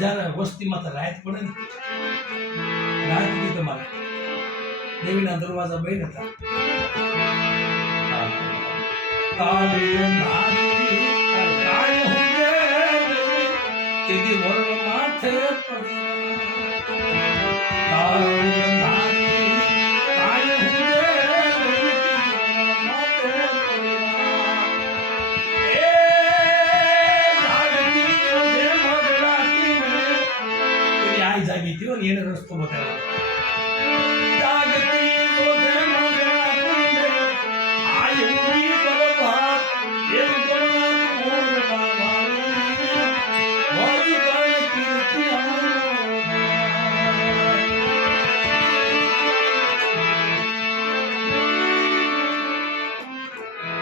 જ્યારે વસ્તીમાં તો રાત પડે ને રાત હતી તમારે દેવીના દરવાજા બંધ હતા કાળી નારી કાળી હુંગે તેદી વરણ માથે પડી કાળી નારી